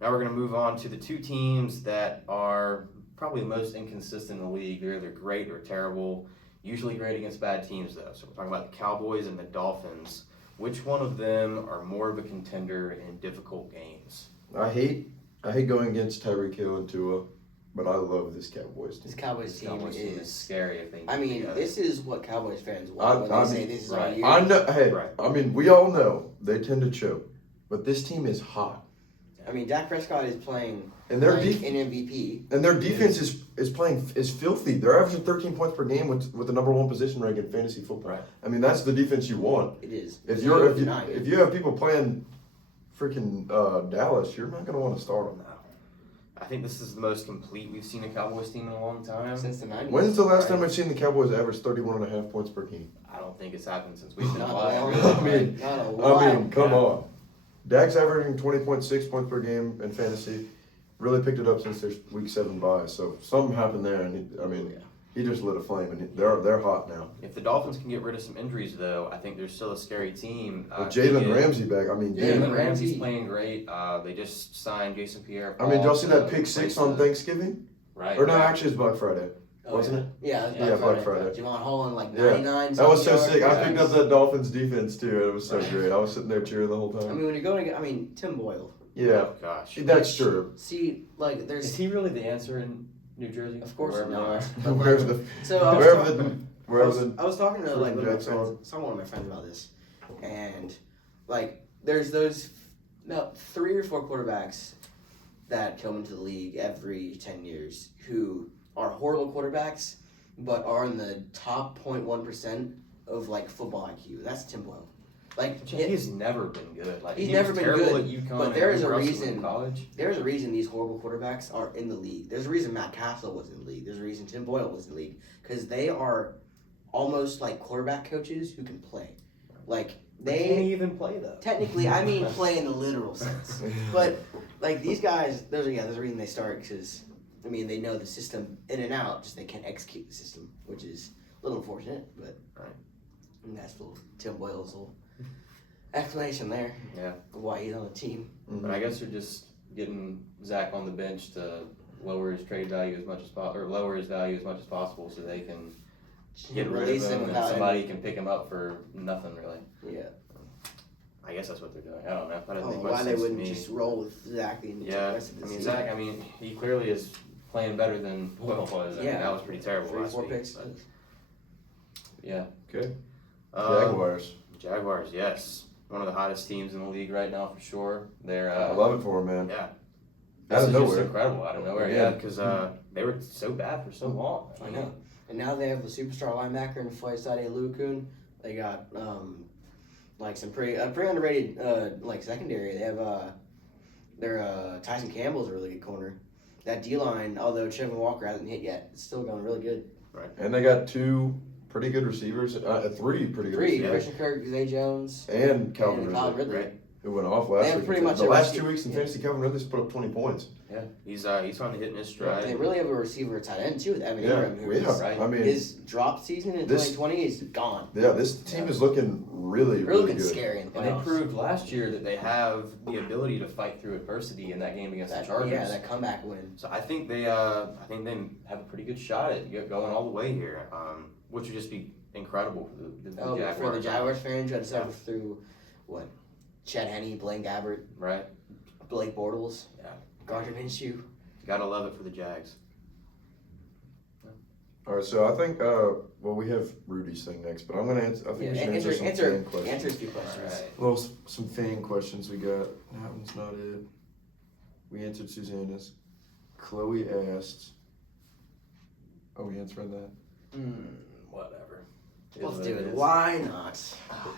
now we're gonna move on to the two teams that are probably the most inconsistent in the league. They're either great or terrible. Usually great against bad teams though. So we're talking about the Cowboys and the Dolphins. Which one of them are more of a contender in difficult games? I hate going against Tyreek Hill and Tua, but I love this Cowboys This team. Cowboys This team Cowboys team is. scary if they. I get mean, together. this is what Cowboys fans want when I they say mean, this is our right. year. I know. Hey, Right. I mean, we all know they tend to choke, but this team is hot, I mean, Dak Prescott is playing and their like def- an MVP. and their defense is filthy. They're averaging 13 points per game with the number one position rank in fantasy football. Right. I mean, that's the defense you want. It is. If There's you're no if you, denying it. if you have people playing freaking Dallas, you're not gonna want to start them. I think this is the most complete we've seen a Cowboys team in a long time. Since the 90s. When's the last Right. time I've seen the Cowboys average 31.5 points per game? I don't think it's happened since we've been Not alive. long. Really. I mean, Not a lot. I mean, come Yeah. on. Dak's averaging 20.6 points per game in fantasy. Really picked it up since their week 7 bye. So something happened there, and he just lit a flame, and they're hot now. If the Dolphins can get rid of some injuries, though, I think they're still a scary team. With Jalen Jalen Ramsey back, I mean, Jalen damn. Ramsey's Ramsey. playing great. They just signed Jason Pierre. I mean, did y'all see that to pick 6 replace on the- Thanksgiving? Right. Or no, right. actually, it's Black Friday. Oh, wasn't yeah. it? Yeah, it was Yeah, Black Friday. Javon Holland, like Yeah. 99. That was so something sick. I yards. picked up that Dolphins defense too, and it was so Right. great. I was sitting there cheering the whole I time. mean, when you're going to I mean, Tim Boyle. Yeah, Oh, gosh. that's true. See, like, Is there's. he really the answer in New Jersey? Of course Wherever they not. are? But, like, Wherever the So I was wherever talking- the wherever the I was talking to like one of my Jets friends, on. one of my friends about this, and like there's those about 3 or 4 quarterbacks that come into the league every 10 years who are horrible quarterbacks, but are in the top 0.1% of like football IQ. That's Tim Boyle. Like He's never been good. Like He's he never was been terrible good, at UConn but and there is a everywhere else he went reason- in college. there's a reason these horrible quarterbacks are in the league. There's a reason Matt Castle was in the league. There's a reason Tim Boyle was in the league because they are almost like quarterback coaches who can play. Like Can he they even play though? technically, I mean, play in the literal sense. But like these guys, there's a reason they start because I mean they know the system in and out. Just they can't execute the system, which is a little unfortunate. But Right. and that's little Tim Boyle's little explanation there. Yeah. Of why he's on the team. But I guess they're just getting Zach on the bench to lower his trade value as much as possible, or lower his value as much as possible, so they can get rid Release of him him and without somebody can pick him up for nothing really. Yeah. I guess that's what they're doing. I don't know. I don't think Why they wouldn't just roll with Zach the Yeah, rest of the I mean season. Zach. I mean he clearly is playing better than Boyle was. I mean, Yeah. that was pretty terrible last 3-4 week. picks. But, yeah. Okay. Um, Jaguars. Jaguars, yes, one of the hottest teams in the league right now for sure. They're I love it for him, man. yeah. Out of This is just nowhere. incredible out of nowhere. Yeah. Yeah, because they were so bad for so long. I know. And now they have the superstar linebacker in Foyesade Lukun. They got like some pretty underrated like secondary. They have their Tyson Campbell's a really good corner. That D line, although Trevin Walker hasn't hit yet, it's still going really good. And they got two pretty good receivers, three pretty good receivers. Christian Kirk, Zay Jones, And Calvin Calvin Ridley, Ridley. who went off last They have week. pretty much the a last receiver- 2 weeks in fantasy, Calvin Ridley's put up 20 points. Yeah, he's finally hitting his stride. They really have a receiver at tight end too with Evan Yeah, Ingram, who is right. I mean, his drop season in this- 2020 is gone. yeah, this team is looking really, Really really looking good. scary in the And they playoffs. proved last year that they have the ability to fight through adversity in that game against the Chargers. Yeah, that comeback win. So I think they have a pretty good shot at going all the way here, which would just be incredible for the Jaguars. For the Jaguars fans, you had to suffer through what? Chet Henne, Blaine Gabbert, Right? Blake Bortles, Yeah. Gardner Minshew. Gotta love it for the Jags. All right, so I think, we have Rudy's thing next, but I'm going to answer, I think we should answer some fan questions. Answer a few questions. All right. Well, some fan questions we got. That one's not it. We answered Susanna's. Chloe asked. Oh, we answered that? Whatever. Let's do it. Why not?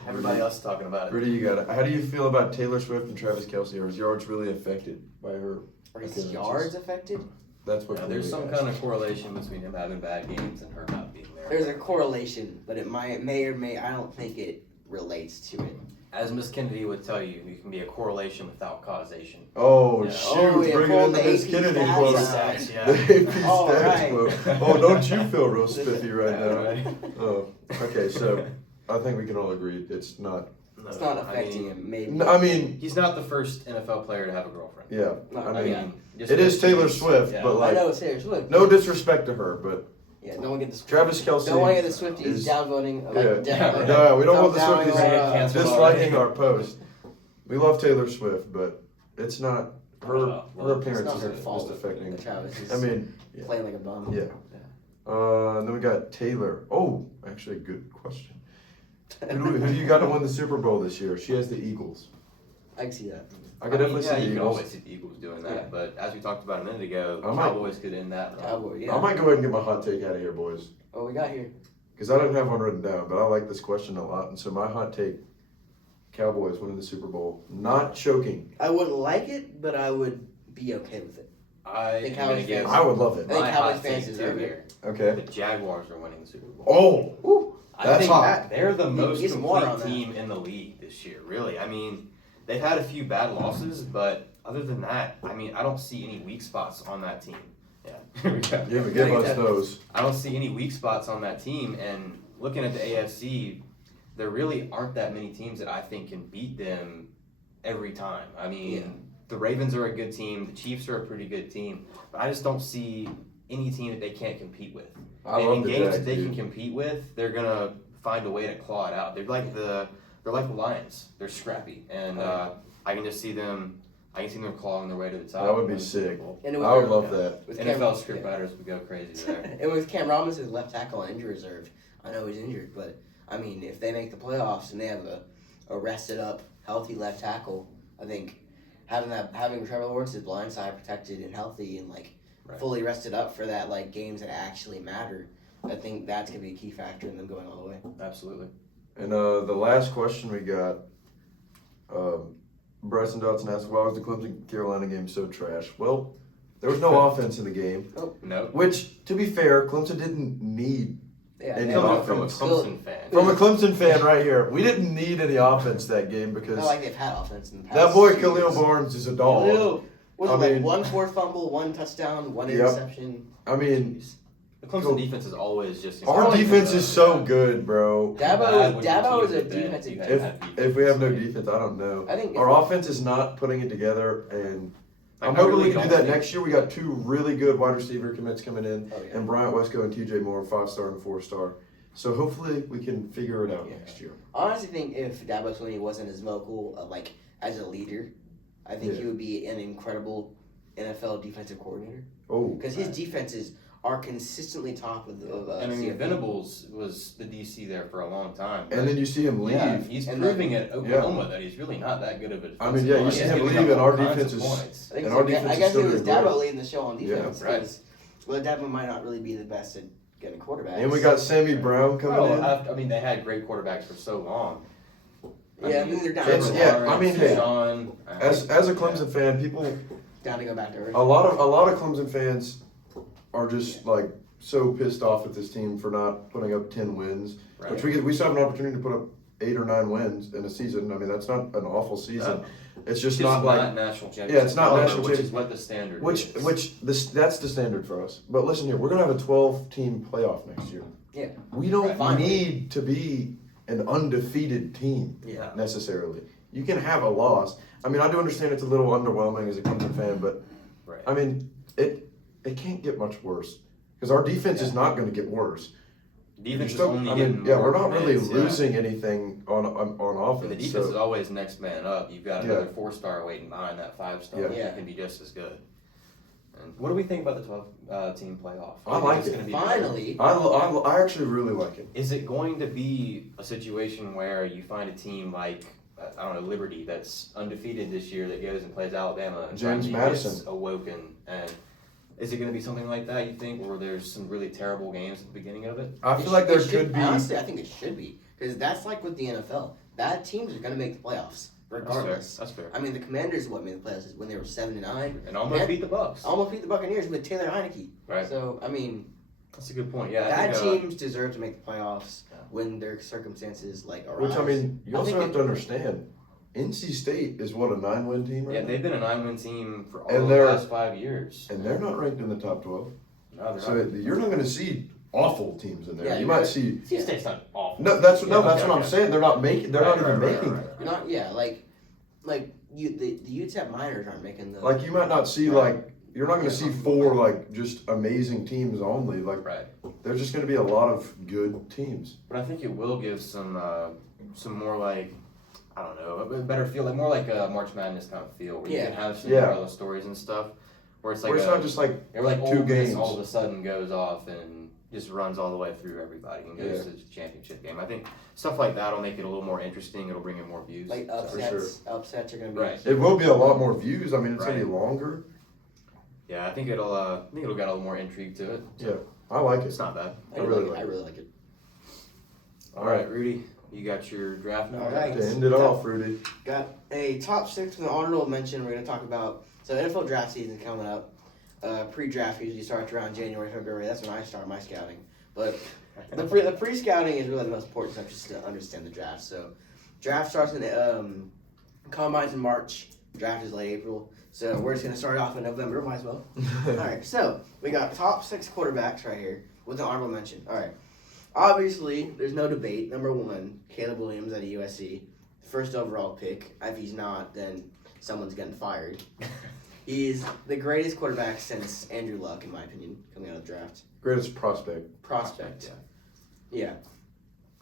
Everybody else is talking about it. Rudy, you got it. How do you feel about Taylor Swift and Travis Kelce? Are his yards really affected by her? Are his appearances? yards affected? That's what Yeah, Chloe there's some asked. kind of correlation between him having bad games and her not being there. There's a correlation, but it may or may. I don't think it relates to it. As Miss Kennedy would tell you, it can be a correlation without causation. Oh, Yeah. shoot. Oh, yeah, Bringing pull in the the Miss AP Kennedy stats quote. out. Stats, yeah. The AP All stats right. quote. Oh, don't you feel real spiffy right Yeah, now? right. Oh, okay, so I think we can all agree it's not. It's not affecting him. Maybe. No, I mean, He's not the first NFL player to have a girlfriend. yeah. No, I mean, yeah. Just it is because Taylor she's- Swift, yeah. but I like, know it's Taylor Swift. no disrespect to her, but Yeah, no one get the Travis Kelce. Don't want to get the Swifties is- downvoting. Yeah. No, we don't want the Downvoting Swifties our, cancel disliking our post. We love Taylor Swift, but it's not her. Well, Her It's appearance not her is fault just affecting. that Travis is I mean, yeah. playing like a bum. Yeah. And then we got Taylor. Oh, actually, good question. Who do you got to win the Super Bowl this year? She has the Eagles. I can see that. I could definitely yeah, see you the can Eagles. always see the Eagles doing that. Yeah. But as we talked about a minute ago, I might- Cowboys could end that run. Cowboy, yeah. I might go ahead and get my hot take out of here, boys. What we got here? Because I didn't have one written down, but I like this question a lot. And so my hot take, Cowboys winning the Super Bowl. Not choking. I wouldn't like it, but I would be okay with it. I think am Cowboys gonna give fans- I would love it. I think my Cowboys hot fans take deserve too it. here. Okay. The Jaguars are winning the Super Bowl. Oh, Woo. I that's think hot. they're the You most get some water on complete that. team in the league this year, really. I mean, they've had a few bad losses, but other than that, I mean, I don't see any weak spots on that team. Yeah, here we go. Yeah, but give us those. I don't see any weak spots on that team, and looking at the AFC, there really aren't that many teams that I think can beat them every time. I mean, the Ravens are a good team, the Chiefs are a pretty good team, but I just don't see any team that they can't compete with. I And love in the games Jags, that they dude. can compete with, they're gonna find a way to claw it out. They're like the Lions. They're scrappy, and I can just see them. I can see them clawing their way to the top. That would be and win the Super sick. Bowl. And I would love that. With NFL script writers would go crazy there. And with Cam Robinson's left tackle on injury reserve, I know he's injured, but I mean, if they make the playoffs and they have a rested up, healthy left tackle, I think having Trevor Lawrence's blind side protected and healthy and fully rested up for that games that actually matter, I think that's gonna be a key factor in them going all the way. Absolutely. And the last question we got, Bryson Dotson asked, why was the Clemson-Carolina game so trash? Well, there was no offense in the game, No. which, to be fair, Clemson didn't need. Yeah, And they coming don't- From a still- Clemson fan. From a Clemson fan right here, we didn't need any offense that game because Not like they've had offense in the past. that boy 2 Khalil years. Barnes is a dog. Khalil, was I it mean- one forced fumble, one touchdown, one Yep. interception? I mean, Jeez. The Clemson defense is always just. our like defense the- is so good, bro. Dabo is a defensive If we have no defense, I don't know. I think Our offense is not putting it together, and I'm I hoping really we can do don't that think- next year. We got 2 really good wide receiver commits coming in, Oh, yeah. and Bryant Wesco and TJ Moore, 5-star and 4-star. So hopefully we can figure it out Yeah. next year. I honestly think if Dabo Swinney wasn't as vocal, like as a leader, I think he would be an incredible NFL defensive coordinator Oh, because his defenses are consistently top of the. I mean, CFB. Venables was the DC there for a long time. and then you see him leave. Yeah, he's And proving at Oklahoma that he's really not that good of a. I mean, yeah, you defensive see line. him He's leave, giving and up our all kinds defense of is- points. I think and so. our defense I is guess still it was doing Dabo great. leading the show on defense. right. Because Dabo might not really be the best at getting quarterbacks. And we got Sammy Brown coming in. I mean, they had great quarterbacks for so long. Yeah, I mean they're down. It's- to yeah, Lawrence, I mean, hey, Sean, As a Clemson fan, people, down to go back to earth. a lot of Clemson fans are just like so pissed off at this team for not putting up 10 wins, Right. which we still have an opportunity to put up 8 or 9 wins in a season. I mean, that's not an awful season. No. It's just It's not like national championship. Yeah, it's not caliber, national which champion- is what the standard which is. that's the standard for us. But listen here, we're gonna have a 12-team playoff next year. Yeah. We don't Right. Finally. need to be an undefeated team Yeah. necessarily. You can have a loss. I mean, I do understand it's a little underwhelming as a Clemson fan, but Right. I mean, it can't get much worse because our defense is not going to get worse. Defense is Still- only I getting mean, yeah, more we're not really commits, yeah. losing anything on offense. And the defense so- is always next man up. You've got Yeah. another 4-star waiting behind that 5-star. Yeah. Yeah. That can be just as good. And what do we think about the 12-team playoff? I like It's it. gonna be Finally. I actually really like it. Is it going to be a situation where you find a team like, I don't know, Liberty that's undefeated this year that goes and plays Alabama and James finally Madison. gets awoken? And is it going to be something like that, you think, where there's some really terrible games at the beginning of it? I feel like there It should- could be. Honestly, I think it should be because that's like with the NFL. Bad teams are going to make the playoffs regardless. That's fair. I mean, the Commanders made the playoffs when they were 7-9. And almost And- beat the Bucks. Almost beat the Buccaneers with Taylor Heineke. Right. So I mean, That's a good point. Yeah. I bad think, teams deserve to make the playoffs when their circumstances like arise. Which I mean, you I also think have to understand. NC State is what, a 9-win team right Yeah, now? they've been a 9-win team for all And the they're- last 5 years. And they're not ranked in the top 12. No, they're So not. you're not going to see awful teams in there. Yeah, you you're might right. see. C State's not awful. No, that's Yeah, that's okay, what I'm okay. saying. They're not making. They're not even making. right. Not like you the UTEP Miners aren't making the Like you might not see like you're not going to see 4 like just amazing teams only. Like Right. there's just going to be a lot of good teams. But I think it will give some more like, I don't know, a better feel, like more like a March Madness kind of feel, where you Yeah. can have some Yeah. Cinderella stories and stuff, where it's like Where it's not just like or like 2 Ole Miss games. all of a sudden goes off and just runs all the way through everybody and goes Yeah. to the championship game. I think stuff like that will make it a little more interesting. It'll bring in more views. like upsets are going to be Right. it will be a lot more views. I mean, it's going to be longer. Yeah, I think it'll get a little more intrigue to it. Yeah, I like It's it. not bad. I really like I it. really like it. All right, Rudy, you got your draft now. All right. To end it off, Rudy. Got a top 6 with an honorable mention. We're going to talk about so NFL draft season coming up. Pre-draft usually starts around January, February. That's when I start my scouting. But the pre-scouting is really the most important stuff just to understand the draft. So draft starts in combines in March. Draft is late April. So we're just going to start off in November. Might as well. All right. So we got top 6 quarterbacks right here with an honorable mention. All right. Obviously, there's no debate. Number 1, Caleb Williams at USC. First overall pick. If he's not, then someone's getting fired. He's the greatest quarterback since Andrew Luck, in my opinion, coming out of the draft. Greatest prospect. Prospect. Yeah.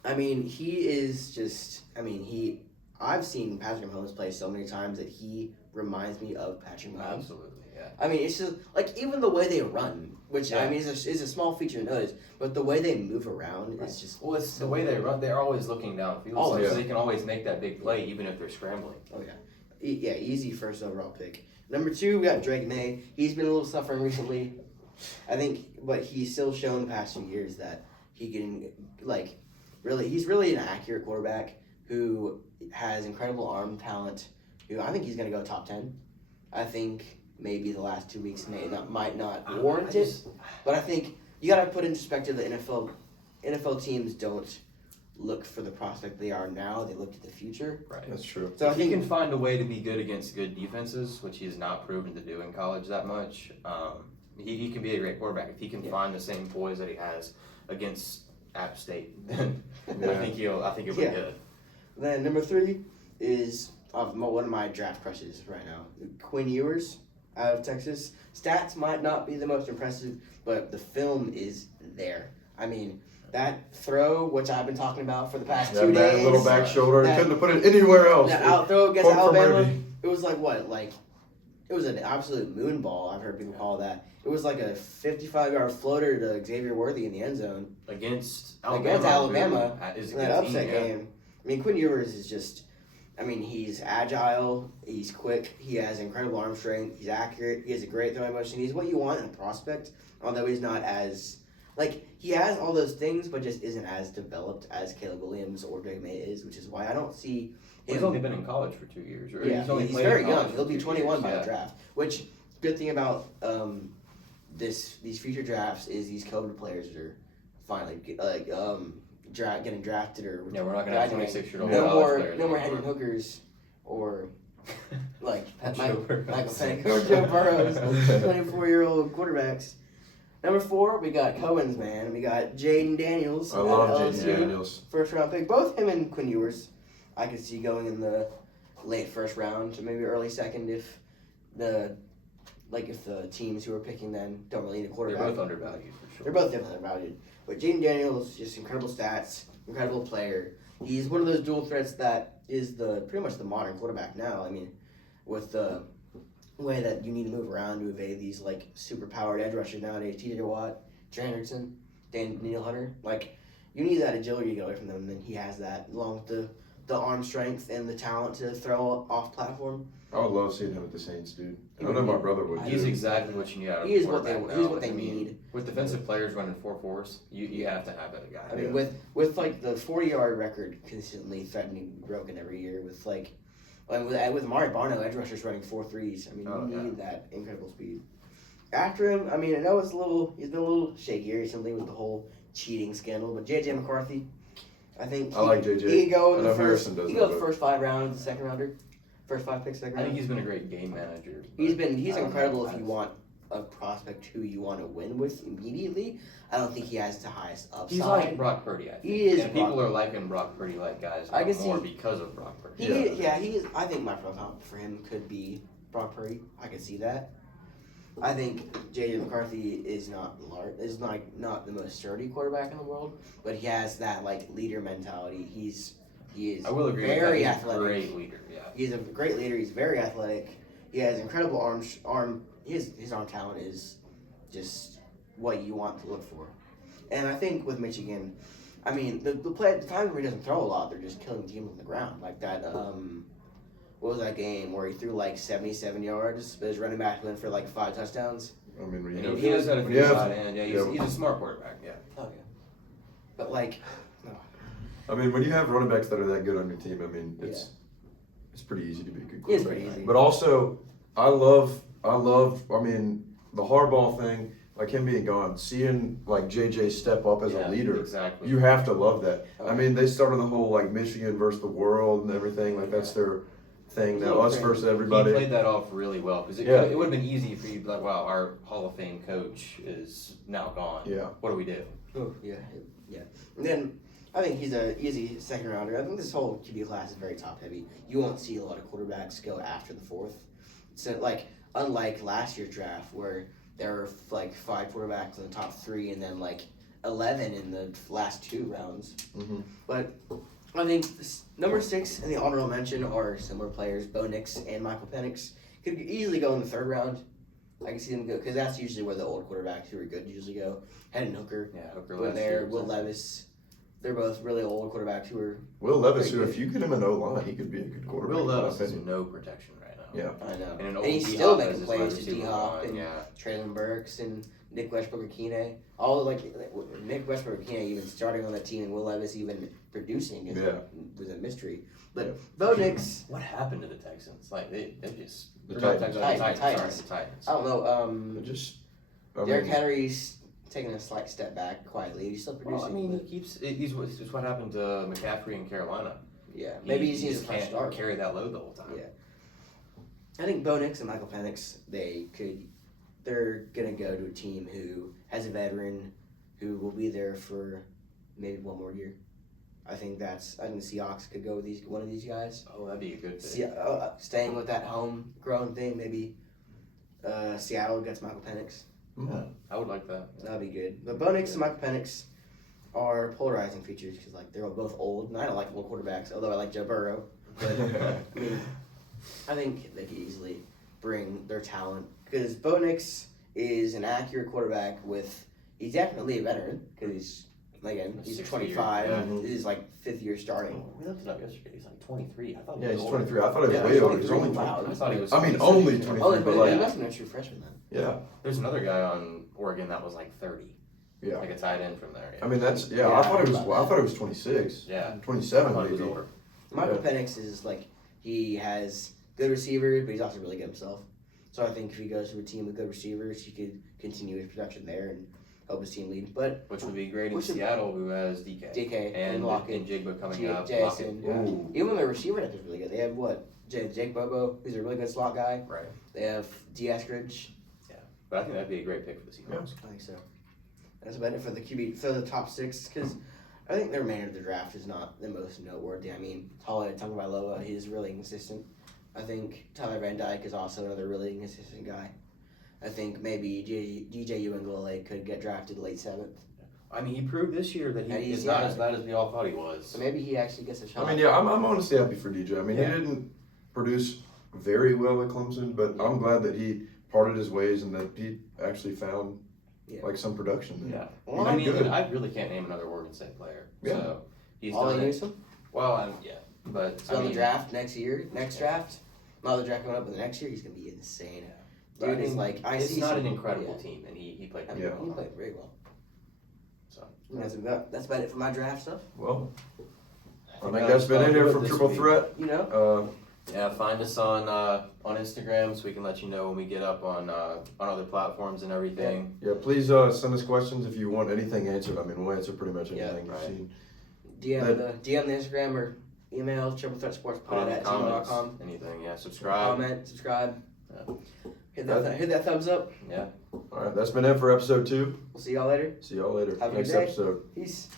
I mean, he is just. I mean, I've seen Patrick Mahomes play so many times that he reminds me of Patrick Mahomes. Absolutely, yeah. I mean, it's just like even the way they run, which Yeah. I mean is a small feature to notice, but the way they move around is just. Well, it's the way they run. They're always looking downfield, Always. so they can always make that big play, even if they're scrambling. Oh yeah, yeah, easy first overall pick. Number 2, we got Drake May. He's been a little suffering recently, I think, but he's still shown the past few years that he can he's really an accurate quarterback who has incredible arm talent. Who I think he's gonna go top 10. I think maybe the last 2 weeks might not warrant it, but I think you gotta put in perspective the NFL teams don't look for the prospect they are now. They look to the future. Right. That's true. So I If he think can find a way to be good against good defenses, which he has not proven to do in college that much, he can be a great quarterback. If he can find the same poise that he has against App State, then Yeah. I think he'll be Yeah. good. Then number 3 is one of my draft crushes right now, Quinn Ewers. out of Texas. Stats might not be the most impressive, but the film is there. I mean, that throw, which I've been talking about for the past 2 days. Little back shoulder. That- He couldn't have put it anywhere else. That out throw against Quote from Alabama. Rudy. It was like what? Like, it was an absolute moon ball. I've heard people call that. It was like a 55-yard floater to Xavier Worthy in the end zone. Against Against Alabama, is a In that good upset team, yeah. game. I mean, Quinn Ewers is just, I mean, he's agile, he's quick, he has incredible arm strength, he's accurate, he has a great throwing motion. He's what you want in a prospect, although he's not as, like, he has all those things, but just isn't as developed as Caleb Williams or Drake May is, which is why I don't see him. He's only been in college for 2 years. Or Yeah, he's only he's played very in college young. for He'll be 2 21 years, by yeah. the draft. Which, good thing about these future drafts is these COVID players are finally getting drafted or Yeah, we're not gonna have graduating. 26-year-old No college more players no more anymore. Hendon Hookers or like Joe Burrows. Michael Penix or Joe Burrows, 24-year-old quarterbacks. Number 4, we got Cohen's man. We got Jaden Daniels. I love out of Jaden LSU. Daniels. First round pick. Both him and Quinn Ewers, I could see going in the late first round to maybe early second if the teams who are picking then don't really need a They're quarterback. both undervalued for sure. They're both definitely undervalued. But Jaden Daniels, just incredible stats, incredible player. He's one of those dual threats that is pretty much the modern quarterback now. I mean, with the way that you need to move around to evade these like super powered edge rushers nowadays, TJ Watt, Trey Hendrickson, Daniel Hunter, like you need that agility to get away from them, and then he has that along with the arm strength and the talent to throw off platform. I would love seeing him at the Saints, dude. I know my brother would. He's too. exactly what you need out of He a is what they quarterback he's now. what they I mean, need. With defensive players running 4.4s, you have to have that guy. I mean, with like the 40-yard record consistently threatening to be broken every year, with like with Amari Barno, edge rushers running 4.3s. I mean, you need that incredible speed. After him, I mean, I know he's been a little shakier recently with the whole cheating scandal, but JJ McCarthy, I think I like JJ. He could go in I the know first. Harrison does He could go that, the but- first 5 rounds, second rounder, first 5 picks, second I round. think he's been a great game manager. He's but I don't incredible know if you want a prospect who you want to win with immediately. I don't think he has the highest upside. He's like Brock Purdy, I think. He is and Brock people are liking Brock Purdy like guys I can more see- because of Brock Purdy. He is. I think my profile for him could be Brock Purdy. I could see that. I think J.J. McCarthy is not not the most sturdy quarterback in the world, but he has that like leader mentality. He is I will agree very with that. He's athletic. a great leader, yeah. He's a great leader. He's very athletic. He has incredible arm. His arm talent is just what you want to look for. And I think with Michigan, I mean the times where he doesn't throw a lot, they're just killing teams on the ground. Like that. What was that game where he threw like 77 yards, but his running back went for like 5 touchdowns? I mean, when You you know, have- he knows how to when figure you it have- out, and yeah. he's a smart quarterback, yeah. Oh yeah. But like, I mean, when you have running backs that are that good on your team, I mean, it's pretty easy to be a good It is quarterback. pretty easy. But also, I love. I mean, the hardball thing, like him being gone, seeing like JJ step up as Yeah, a leader. Exactly. You have to love that. I mean, they started the whole like Michigan versus the world and everything. Like that's their thing now. Us versus He everybody. played that off really well because Yeah. it would have been easy for you to be like, wow, our Hall of Fame coach is now gone. Yeah. What do we do? oh yeah. And then I think he's a easy second rounder. I think this whole QB class is very top heavy. You won't see a lot of quarterbacks go after the 4th. So like unlike last year's draft where there were like 5 quarterbacks in the top 3 and then like 11 in the last 2 rounds. Mhm. But I think number 6 and the honorable mention are similar players, Bo Nix and Michael Penix. Could easily go in the 3rd round. I can see them go because that's usually where the old quarterbacks who are good usually go. Hendon Hooker, Yeah, Hooker went last there. year. Will Levis. They're both really old quarterbacks who are. Will Levis, Very who good. if you get him an O-line, he could be a good quarterback. Will in my Levis has opinion. no protection right now. Yeah. I know. And an old And he's D-Hop still as making his plays wide to receiver D-Hop line, and yeah. Traylon Burks and Nick Westbrook-Akine. All like Nick Westbrook-Akine even starting on that team and Will Levis even producing was a mystery. But Yeah. Bo Nix, What happened to the Texans? Like they just The or not Titans. Titans. Sorry, Titans. the Titans. I don't know. It just. I Derrick mean, Henry's taking a slight step back quietly. He's still producing. Well, I mean, but he keeps. It's what happened to McCaffrey in Carolina. yeah, maybe he he needs a just fresh can't start. carry that load the whole time. Yeah. I think Bo Nix and Michael Penix, they're gonna go to a team who has a veteran who will be there for maybe 1 more year. I think the Seahawks could go with one of these guys. Oh, that'd be a good See, fit. staying with that homegrown thing, maybe Seattle gets Michael Penix. Yeah, I would like that. That'd be good. But Bo Nix and Michael Penix are polarizing features because like they're both old, and I don't like old quarterbacks. Although I like Joe Burrow, but I mean, I think they could easily bring their talent because Bo Nix is an accurate quarterback with. He's definitely a veteran because he's 25. Yeah. This is like 5th year starting. We looked it up yesterday. He's like 23. I thought he Yeah, was he's older. 23. I thought he was Yeah, way he's older. He's 23. only Wow. 23. I thought he was. I mean, 26. only Yeah. 23, Oh, but but like, he must have been a true freshman then. yeah, There's another guy on Oregon that was like 30. yeah. Like a tight end from there. Yeah. I mean, that's Yeah, I thought it was. I I thought it was 26. Yeah. 27 I thought he was maybe. older. Michael Yeah. Penix is like he has good receivers, but he's also really good himself. So I think if he goes to a team with good receivers, he could continue his production there and help his team lead. But Which would be great in Which would- Seattle, who has DK. DK and Lockett, Jigba coming J- up. Jason. Lockett, yeah. Ooh. even their receiver depth is really good. They have Jake Bobo, who's a really good slot guy. Right. They have Eskridge. But I think that'd be a great pick for the Seahawks. I think so. That's about it for the QB for the top 6 because I think the remainder of the draft is not the most noteworthy. I mean, Tua Tagovailoa, he's really inconsistent. I think Tyler Van Dyke is also another really inconsistent guy. I think maybe DJ Uiagalelei could get drafted late 7th. I mean, he proved this year that And he he's is not young. as bad as we all thought he was. So maybe he actually gets a shot. I mean, yeah, I'm honestly happy for DJ. I mean, Yeah. he didn't produce very well at Clemson, but Yeah. I'm glad that he parted his ways and that he actually found Yeah. like some production there. Yeah. Well, I mean, good. I really can't name another Oregon State player. Yeah. So he's All done they it. use him. Well, yeah. But So I on mean, the draft next draft, not the draft coming up, but the next year, he's gonna be insane. but I Dude is mean, like I it's see not some- an incredible yeah. team, and he played I pretty mean, Yeah. he well. played very well. So That's about it for my draft stuff. Well, I think that's that's been about it here it from this Triple week. Threat. You know, yeah, find us on Instagram so we can let you know when we get up on other platforms and everything. Yeah, please send us questions if you want anything answered. I mean, we'll answer pretty much anything Yeah, you've right. seen. DM the Instagram or email Put it in triplethreatsportspod the at comments, gmail.com. anything. Yeah, subscribe. Comment, subscribe. Yeah. Hit that thumbs up. Yeah. All right, that's been it for episode 2. We'll see y'all later. See y'all later. Have a good Next day. episode. Peace.